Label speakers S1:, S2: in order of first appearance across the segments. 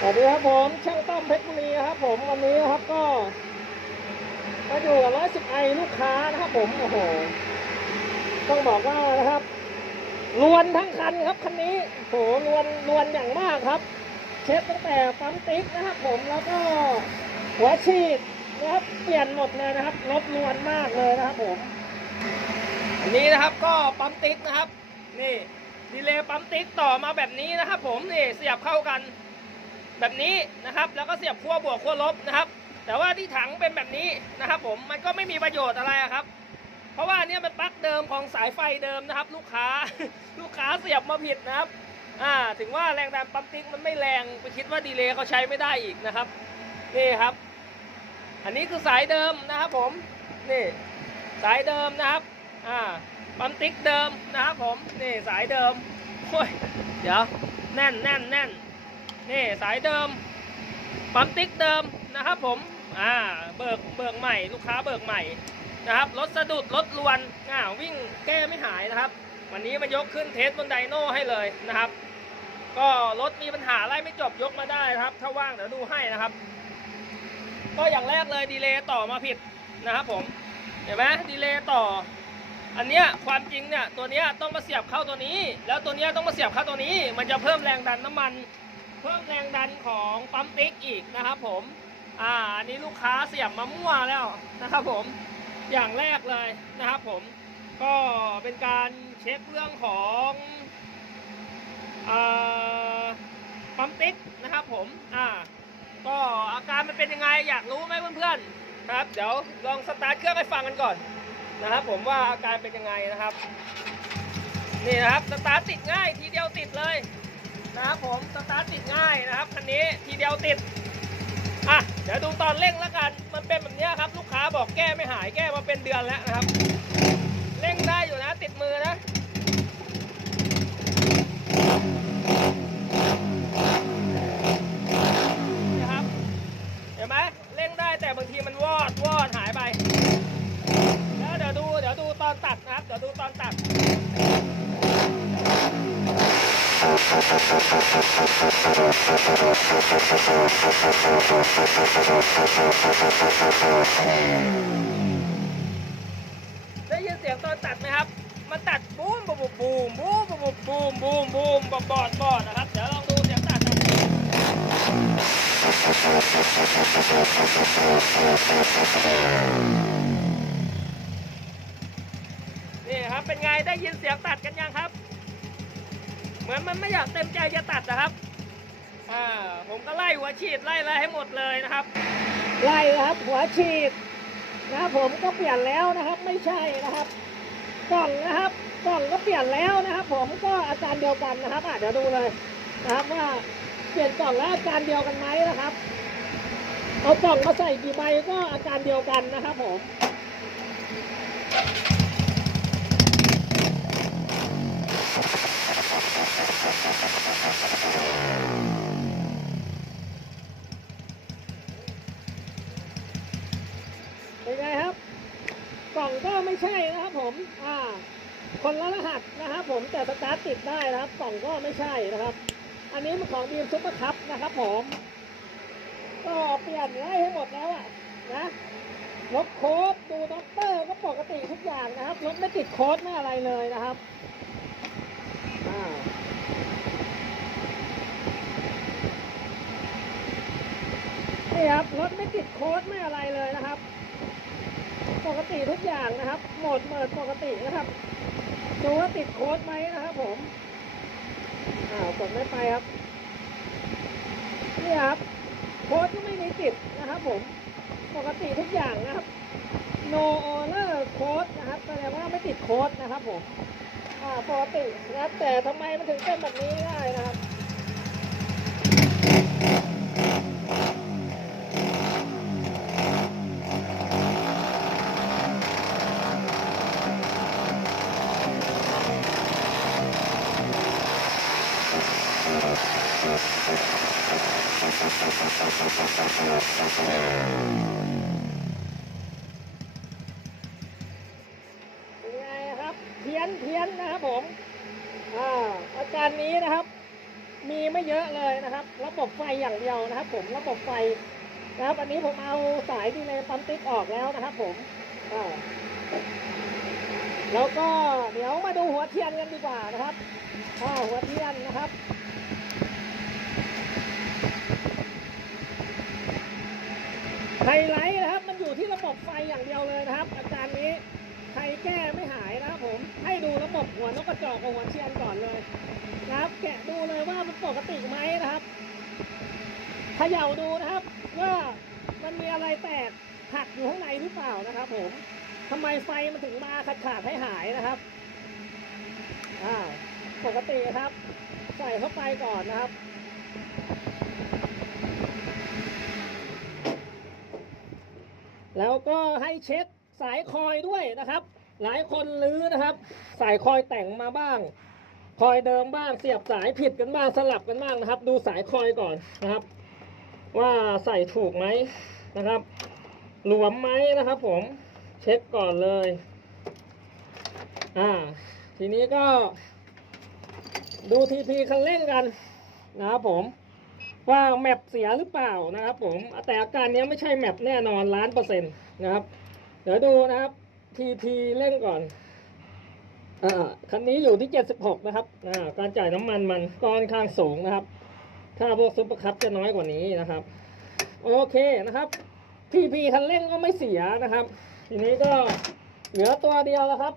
S1: สวัสดีครับผมช่างต้อมเพชรบุรีครับผมวันนี้ครับก็มาอยู่กับร้อยสิบไอลูกค้านะครับผมโอ้โหต้องบอกว่านะครับลวนทั้งคันครับคันนี้โอ้โหลวนลวนอย่างมากครับ เช็ดตั้งแต่ปั๊มติ๊กนะครับผมแล้วก็หัวฉีดนะครับเปลี่ยนหมดเลยนะครับลบลวนมากเลยนะครับผมอันนี้นะครับก็ปั๊มติ๊กนะครับ นี่ดีเลย์ปั๊มติ๊กต่อมาแบบนี้นะครับผมนี่เสียบเข้ากัน แบบนี้นะครับแล้วก็เสียบขั้วบวกขั้วลบนะครับ แต่ว่าที่ถังเป็นแบบนี้นะครับ ผมมันก็ไม่มีประโยชน์อะไระครับ เพราะว่าเนี้ยเป็นปลั๊กเดิมของสายไฟเดิมนะครับ ลูกค้าลูกค้าเสียบมาผิดนะครับอ่าถึงว่าแรงดันปั๊มติ๊กมันไม่แรงไปคิดว่าดีเลย์เขาใช้ไม่ได้อีกนะครับนี่ครับ อันนี้คือสายเดิมนะครับ ผมนี่สายเดิมนะครับอ่าปั๊มติ๊กเดิมนะครับ ผมนี่สายเดิมโอ้ยเดี๋ยวแน่นแน่นแน่น นี่สายเดิมปั๊มติ๊กเดิมนะครับผมอ่าเบิกเบิกใหม่ลูกค้าเบิกใหม่นะครับรถสะดุดรถลวนอ่าวิ่งแก้ไม่หายนะครับ วันนี้มายกขึ้นเทสบนไดโน่ให้เลยนะครับ ก็รถมีปัญหาอะไรไม่จบยกมาได้นะครับ ถ้าว่างเดี๋ยวดูให้นะครับ ก็อย่างแรกเลยดีเลย์ต่อมาผิดนะครับผมเห็นไหมดีเลย์ต่อ อันเนี้ยความจริงเนี่ยตัวเนี้ยต้องมาเสียบเข้าตัวนี้ แล้วตัวเนี้ยต้องมาเสียบเข้าตัวนี้ มันจะเพิ่มแรงดันน้ำมัน พิ่มแรงดันของปั๊มติ๊กอีกนะครับผม อ่า อันนี้ลูกค้าเสียบมามั่วแล้วนะครับผม อย่างแรกเลยนะครับผม ก็เป็นการเช็คเรื่องของอปั๊มติ๊กนะครับผม อ่า ก็อาการมันเป็นยังไงอยากรู้ไหมเพื่อนๆ ครับ เดี๋ยวลองสตาร์ทเครื่องให้ฟังกันก่อนนะครับผมว่าอาการเป็นยังไงนะครับ นี่นะครับสตาร์ทติดง่ายทีเดียวติดเลย นะครับผมสตาร์ทติดง่ายนะครับคันนี้ทีเดียวติดอะเดี๋ยวดูตอนเร่งแล้วกันมันเป็นแบบนี้ครับ ลูกค้าบอกแก้ไม่หายแก้มาเป็นเดือนแล้วนะครับเร่งได้อยู่นะติดมือนะนี่ครับเห็นไหมเร่งได้แต่บางทีมันวอดวอดหายไปแล้วเดี๋ยวดูเดี๋ยวดูตอนตัดนะครับเดี๋ยวดูตอนตัด ได้ยินเสียงตอนตัดไหมครับ มันตัดบูมบูมบูมบูมบูมบูมบูมบูมบอดบอดบอดนะครับ เดี๋ยวลองดูเสียงตัดนะนี่ครับเป็นไงได้ยินเสียงตัดกันยังครับ เหมือนมันไม่อยากเต็มใจจะตัดนะครับอ่าผมก็ไล่หัวฉีดไล่อะไรให้หมดเลยนะครับ ไล่ครับหัวฉีดนะครับผมก็เปลี่ยนแล้วนะครับไม่ใช่นะครับกล่องนะครับกล่องก็เปลี่ยนแล้วนะครับ ผมก็อาการเดียวกันนะครับอะเดี๋ยวดูเลยนะครับว่าเปลี่ยนกล่องแล้วอาการเดียวกันไหมนะครับเอากล่องมาใส่กี่ใบก็อาการเดียวกันนะครับผม เป็นไงครับ กล่องก็ไม่ใช่นะครับผม อ่า คนละรหัสนะครับผมแต่สตาร์ทติดได้นะครับ กล่องก็ไม่ใช่นะครับ อันนี้มันของบีมซุปเปอร์คัพนะครับผม ก็เปลี่ยนไล่ให้หมดแล้วอะนะลบโค้ดดูด็อกเตอร์ก็ปกติทุกอย่างนะครับรถไม่ติดโค้ดไม่อะไรเลยนะครับ นี่ครับรถไม่ติดโค้ดไม่อะไรเลยนะครับ ปกติทุกอย่างนะครับ โหมดเปิดปกตินะครับดูว่าติดโค้ดไหมนะครับ ผมอ้าวกดไม่ไปครับนี่ครับโค้ดก็ไม่มีติดนะครับ ผมปกติทุกอย่างนะครับ no order code นะครับแสดงว่าไม่ติดโค้ดนะครับ ผมอ่าปกตินะครับแต่ทำไมมันถึงเป็นแบบนี้ได้นะครับ เป็นไงครับเพี้ยนเพี้ยนนะครับผมอ่าอาการนี้นะครับ มีไม่เยอะเลยนะครับ ระบบไฟอย่างเดียวนะครับผมระบบไฟนะครับอันนี้ผมเอาสายดีเลย์ปั๊มติ๊กออกแล้วนะครับผมอ่าแล้วก็เดี๋ยวมาดูหัวเทียนกันดีกว่านะครับอ่าหัวเทียนนะครับ ไฮไลท์นะครับ มันอยู่ที่ระบบไฟอย่างเดียวเลยนะครับ อาการย์นี้ใครแก้ไม่หายนะครับผมให้ดูระบบหัวนกกระจอกกับหัวเทียนก่อนเลยนะครับ แกะดูเลยว่ามันปกติไหมนะครับเขย่าดูนะครับ ว่ามันมีอะไรแตกหักอยู่ข้างในหรือเปล่านะครับผมทำไมไฟมันถึงมาขาดขาดให้หายนะครับอ่าปกติครับ ใส่เข้าไปก่อนนะครับ แล้วก็ให้เช็คสายคอยด้วยนะครับ หลายคนลื้อนะครับ สายคอยแต่งมาบ้าง คอยเดิมบ้างเสียบสายผิดกันบ้างสลับกันบ้างนะครับ ดูสายคอยก่อนนะครับ ว่าใส่ถูกไหมนะครับ หลวมไหมนะครับ ผมเช็คก่อนเลยอ่าทีนี้ก็ดูทีพีคันเร่งกันนะครับผม ว่าแมปเสียหรือเปล่านะครับผมแต่อาการนี้ไม่ใช่แมปแน่นอนล้านเปอร์เซ็นต์นะครับ เดี๋ยวดูนะครับทีทีเร่งก่อนอ่าคันนี้อยู่ที่76นะครับอ่าการจ่ายน้ำมันมันก็ค่อนข้างสูงนะครับ ถ้าพวกซุปเปอร์คัพจะน้อยกว่านี้นะครับ โอเคนะครับทีพีคันเร่งก็ไม่เสียนะครับ ทีนี้ก็เหลือตัวเดียวแล้วครับ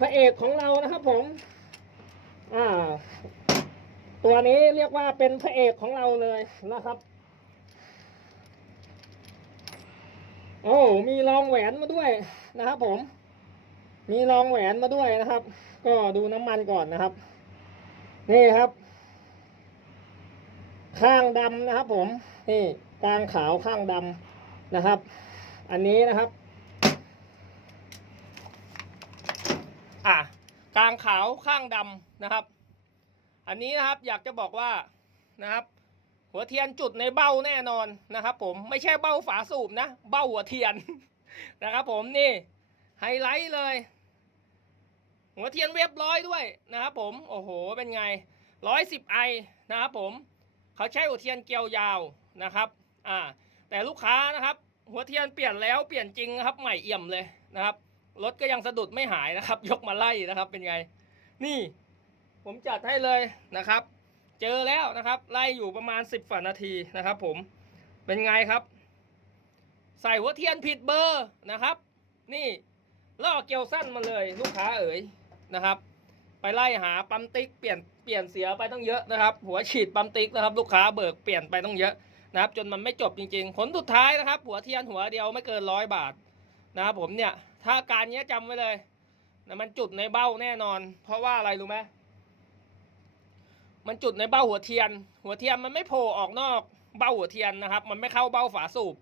S1: พระเอกของเรานะครับผม อ่า ตัวนี้เรียกว่าเป็นพระเอกของเราเลยนะครับ โอ้มีรองแหวนมาด้วยนะครับ ผม มีรองแหวนมาด้วยนะครับ ก็ดูน้ำมันก่อนนะครับ นี่ครับ ข้างดำนะครับ ผม นี่กลางขาวข้างดำนะครับ อันนี้นะครับ อะกลางขาวข้างดำนะครับ อันนี้นะครับอยากจะบอกว่านะครับ หัวเทียนจุดในเบ้าแน่นอนนะครับ ผมไม่ใช่เบ้าฝาสูบนะ เบ้าหัวเทียนนะครับ ผมนี่ไฮไลท์เลย หัวเทียนเรียบร้อยด้วยนะครับผมโอ้โหเป็นไงร้อยสิบไอนะครับ ผมเขาใช้หัวเทียนเกลียวยาวนะครับอ่าแต่ลูกค้านะครับ หัวเทียนเปลี่ยนแล้วเปลี่ยนจริงครับใหม่เอี่ยมเลยนะครับรถก็ยังสะดุดไม่หายนะครับ ยกมาไล่นะครับ เป็นไง นี่ ผมจัดให้เลยนะครับ เจอแล้วนะครับ ไล่อยู่ประมาณ 10ฝ่านาทีนะครับ ผมเป็นไงครับ ใส่หัวเทียนผิดเบอร์นะครับ นี่ล่อเกลียวสั้นมาเลยลูกค้าเอ๋ยนะครับ ไปไล่หาปั๊มติ๊กเปลี่ยนเปลี่ยนเสียไปต้องเยอะนะครับ หัวฉีดปั๊มติ๊กนะครับ ลูกค้าเบิกเปลี่ยนไปต้องเยอะนะครับ จนมันไม่จบจริงๆผลสุดท้ายนะครับ หัวเทียนหัวเดียวไม่เกินร้อยบาทนะครับผมเนี่ย ถ้าการเนี้ยจำไว้เลยนะมันจุดในเบ้าแน่นอน เพราะว่าอะไรรู้ไหม มันจุดในเบ้าหัวเทียน หัวเทียนมันไม่โผล่ออกนอกเบ้าหัวเทียนนะครับ มันไม่เข้าเบ้าฝาสูบ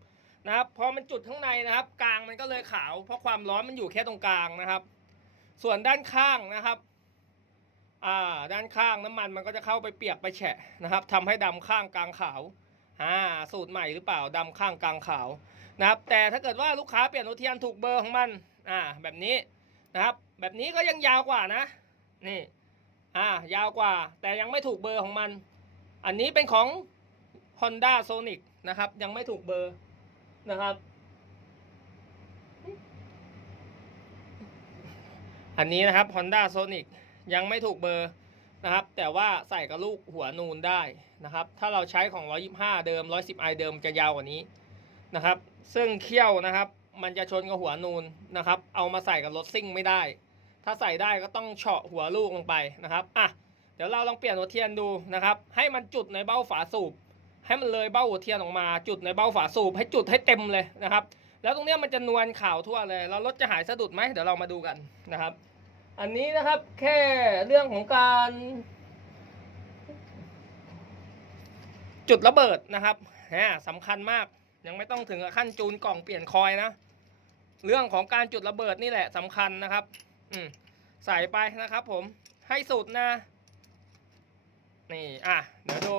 S1: นะครับพอมันจุดข้างในนะครับ กลางมันก็เลยขาว เพราะความร้อนมันอยู่แค่ตรงกลางนะครับ ส่วนด้านข้างนะครับ อ่า ด้านข้างน้ำมันมันก็จะเข้าไปเปียกไปแฉะนะครับทำให้ดำข้างกลางขาวอ่าสูตรใหม่หรือเปล่าดำข้างกลางขาวนะครับ แต่ถ้าเกิดว่าลูกค้าเปลี่ยนหัวเทียนถูกเบอร์ของมัน อ่า แบบนี้นะครับ แบบนี้ก็ยังยาวกว่านะ นี่ อ่ายาวกว่าแต่ยังไม่ถูกเบอร์ของมัน อันนี้เป็นของ Honda Sonic นะครับ ยังไม่ถูกเบอร์นะครับ อันนี้นะครับ Honda Sonic ยังไม่ถูกเบอร์นะครับ แต่ว่าใส่กับลูกหัวนูนได้นะครับ ถ้าเราใช้ของ 125 เดิม 110i เดิมจะยาวกว่านี้นะครับ ซึ่งเขี้ยวนะครับ มันจะชนกับหัวนูนนะครับ เอามาใส่กับรถซิ่งไม่ได้ ถ้าใส่ได้ก็ต้องเฉาะหัวลูกลงไปนะครับอะเดี๋ยวเราลองเปลี่ยนหัวเทียนดูนะครับ ให้มันจุดในเบ้าฝาสูบ ให้มันเลยเบ้าหัวเทียนออกมา จุดในเบ้าฝาสูบ ให้จุดให้เต็มเลยนะครับ แล้วตรงเนี้ยมันจะนวลขาวทั่วเลยแล้วรถจะหายสะดุดไหมเดี๋ยวเรามาดูกันนะครับ อันนี้นะครับแค่เรื่องของการ จุดระเบิดนะครับแหมสำคัญมากยังไม่ต้องถึงขั้นจูนกล่องเปลี่ยนคอยนะ เรื่องของการจุดระเบิดนี่แหละสำคัญนะครับ อืมใส่ไปนะครับผมให้สุดนะ นี่อะเดี๋ยวดู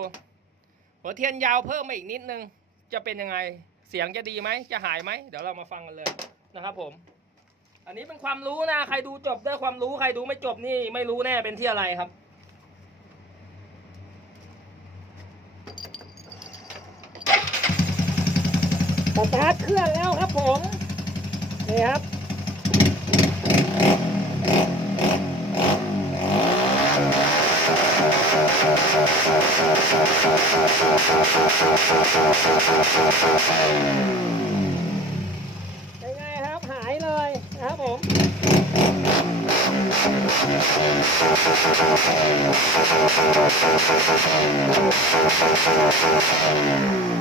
S1: หัวเทียนยาวเพิ่มมาอีกนิดนึง จะเป็นยังไงเสียงจะดีไหมจะหายไหมเดี๋ยวเรามาฟังกันเลยนะครับผม อันนี้เป็นความรู้นะ ใครดูจบได้ความรู้ใครดูไม่จบนี่ไม่รู้แน่เป็นที่อะไรครับสตาร์ทเครื่องแล้วครับผม นี่ครับ เป็นไงครับหายเลยนะครับผมเ